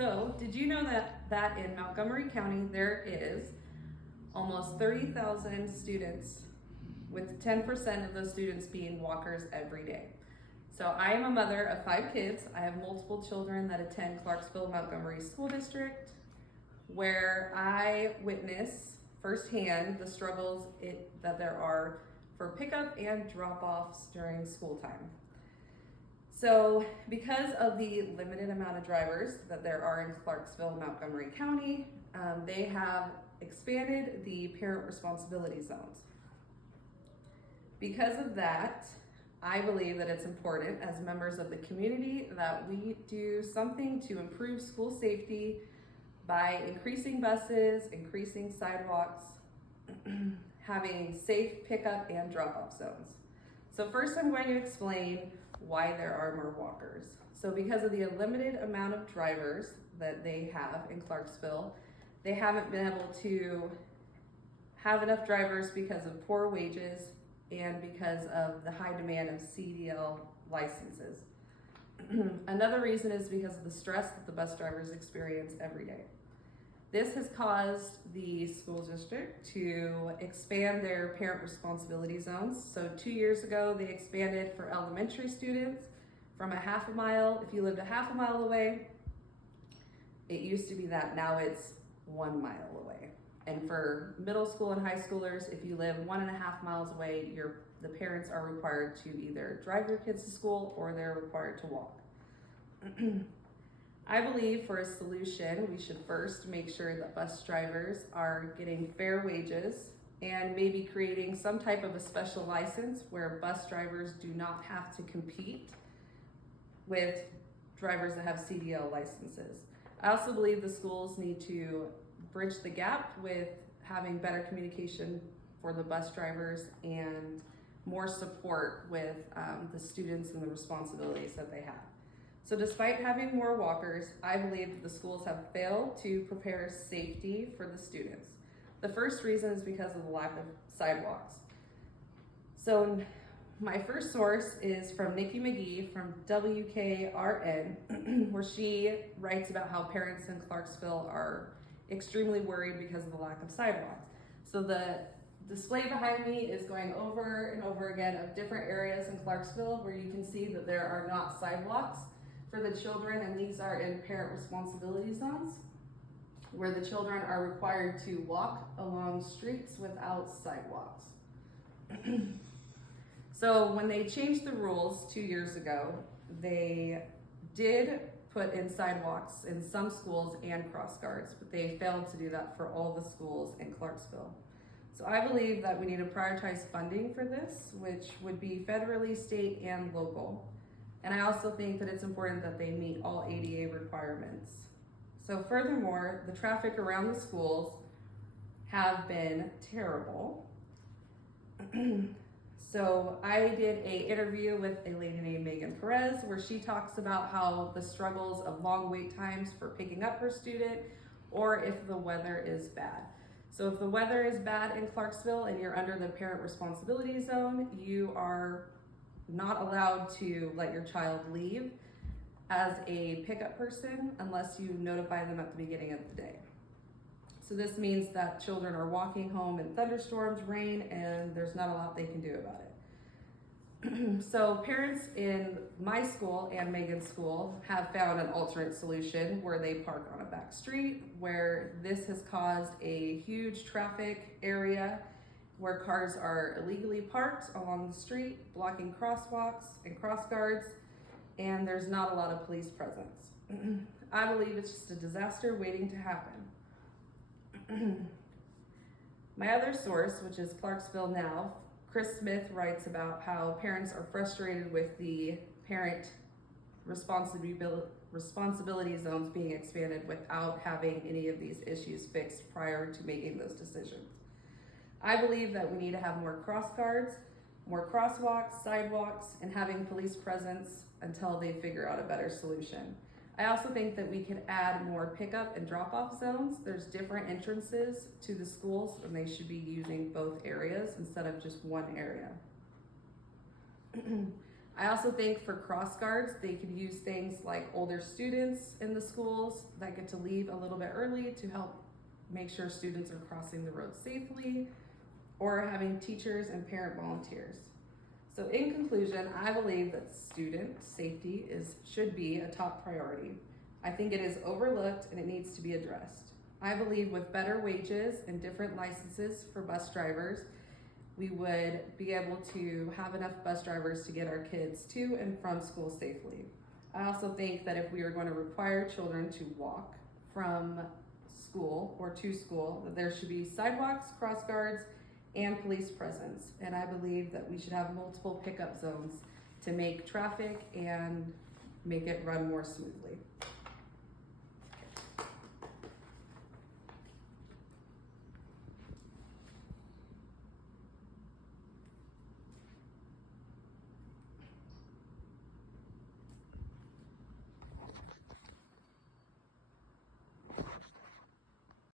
So, did you know that in Montgomery County there is almost 30,000 students, with 10% of those students being walkers every day? So I am a mother of 5 kids. I have multiple children that attend Clarksville Montgomery School District, where I witness firsthand the struggles that there are for pickup and drop-offs during school time. So because of the limited amount of drivers that there are in Clarksville, Montgomery County, they have expanded the parent responsibility zones. Because of that, I believe that it's important as members of the community that we do something to improve school safety by increasing buses, increasing sidewalks, having safe pickup and drop-off zones. So first I'm going to explain why there are more walkers. So because of the limited amount of drivers that they have in Clarksville, they haven't been able to have enough drivers because of poor wages and because of the high demand of CDL licenses. Another reason is because of the stress that the bus drivers experience every day. This has caused the school district to expand their parent responsibility zones. So 2 years ago, they expanded for elementary students from a half a mile. If you lived a half a mile away, it used to be that, now it's 1 mile away. And for middle school and high schoolers, if you live 1.5 miles away, the parents are required to either drive your kids to school or they're required to walk. I believe for a solution, we should first make sure that bus drivers are getting fair wages and maybe creating some type of a special license where bus drivers do not have to compete with drivers that have CDL licenses. I also believe the schools need to bridge the gap with having better communication for the bus drivers and more support with the students and the responsibilities that they have. So despite having more walkers, I believe that the schools have failed to prepare safety for the students. The first reason is because of the lack of sidewalks. So my first source is from Nikki McGee from WKRN, where she writes about how parents in Clarksville are extremely worried because of the lack of sidewalks. So the display behind me is going over and over again of different areas in Clarksville where you can see that there are not sidewalks for the children, and these are in parent responsibility zones where the children are required to walk along streets without sidewalks. So when they changed the rules 2 years ago, they did put in sidewalks in some schools and cross guards, but they failed to do that for all the schools in Clarksville. So I believe that we need to prioritize funding for this, which would be federally, state, and local. And I also think that it's important that they meet all ADA requirements. So furthermore, the traffic around the schools have been terrible. So I did an interview with a lady named Megan Perez where she talks about how the struggles of long wait times for picking up her student or if the weather is bad. So if the weather is bad in Clarksville and you're under the parent responsibility zone, you are not allowed to let your child leave as a pickup person unless you notify them at the beginning of the day. So this means that children are walking home in thunderstorms, rain, and there's not a lot they can do about it. So parents in my school and Megan's school have found an alternate solution where they park on a back street, where this has caused a huge traffic area where cars are illegally parked along the street, blocking crosswalks and cross guards, and there's not a lot of police presence. I believe it's just a disaster waiting to happen. My other source, which is Clarksville Now, Chris Smith writes about how parents are frustrated with the parent responsibility zones being expanded without having any of these issues fixed prior to making those decisions. I believe that we need to have more cross guards, more crosswalks, sidewalks, and having police presence until they figure out a better solution. I also think that we could add more pickup and drop-off zones. There's different entrances to the schools and they should be using both areas instead of just one area. I also think for cross guards, they could use things like older students in the schools that get to leave a little bit early to help make sure students are crossing the road safely, or having teachers and parent volunteers. So in conclusion, I believe that student safety should be a top priority. I think it is overlooked and it needs to be addressed. I believe with better wages and different licenses for bus drivers, we would be able to have enough bus drivers to get our kids to and from school safely. I also think that if we are going to require children to walk from school or to school, that there should be sidewalks, cross guards, and police presence. And I believe that we should have multiple pickup zones to make traffic and make it run more smoothly.